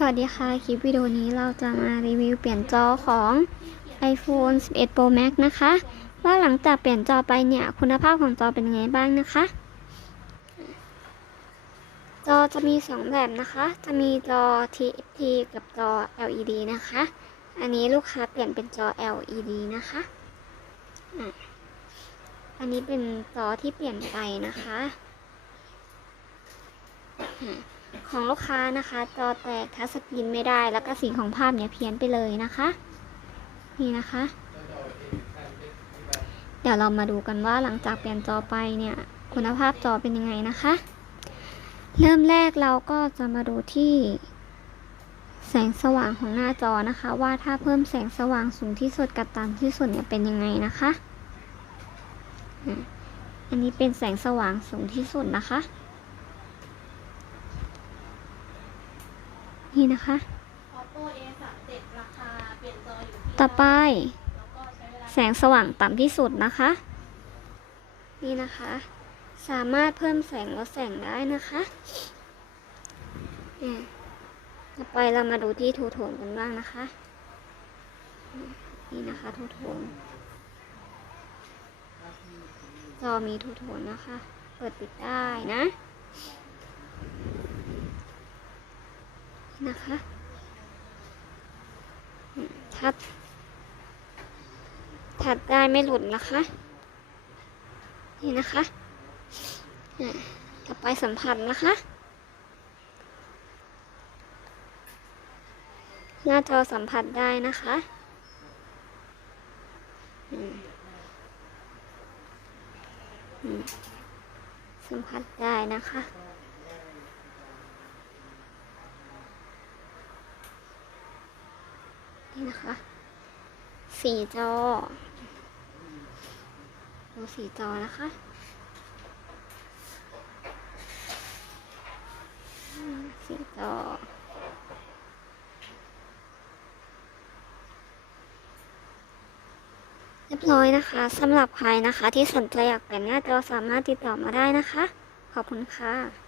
สวัสดีค่ะ คลิปวิดีโอนี้เราจะมารีวิวเปลี่ยนจอของ iPhone 11 Pro Max นะคะ ว่าหลังจากเปลี่ยนจอไปเนี่ย คุณภาพของจอเป็นยังไงบ้างนะคะ จอจะมี 2 แบบนะคะ จะมีจอ TFT กับจอ LED นะคะ อันนี้ลูกค้าเปลี่ยนเป็นจอ LED นะคะอันนี้เป็นจอที่เปลี่ยนไปนะคะ ของลูกค้านะคะ จอแตกทัชสกรีนไม่ได้แล้วก็สีของภาพเนี่ยเพี้ยนไปเลยนะคะ นี่นะคะ เดี๋ยวเรามาดูกันว่าหลังจากเปลี่ยนจอไปเนี่ย คุณภาพจอเป็นยังไงนะคะ เริ่มแรกเราก็จะมาดูที่ แสงสว่างของหน้าจอนะคะ ว่าถ้าเพิ่มแสงสว่างสูงที่สุดกับต่ำที่สุดเนี่ยเป็นยังไงนะคะอะอันนี้เป็นแสงสว่างสูงที่สุดนะคะ นี่นะคะ Oppo A37 ราคาเปลี่ยนจออยู่ที่ต่อไปแล้วก็ใช้เวลาแสงสว่างต่ำที่สุดนะคะ นี่นะคะ สามารถเพิ่มแสงลดแสงได้นะคะอะต่อไปเรามาดูที่ทูโทนกันบ้างนะคะ นี่นะคะทูโทนจอมีทูโทนนะคะ เปิดปิดได้นะ นี่นะคะอืมทัดถัดได้ไม่หลุดนะคะ นี่นะคะอะต่อไปสัมผัสนะคะ หน้าจอสัมผัสได้นะคะสัมผัสได้นะคะ นี่นะคะสีจอดูสีจอนะคะสีจอเรียบร้อยนะคะสำหรับใครนะคะที่สนใจอยากเปลี่ยนหน้าจอสามารถติดต่อมาได้นะคะ ขอบคุณค่ะ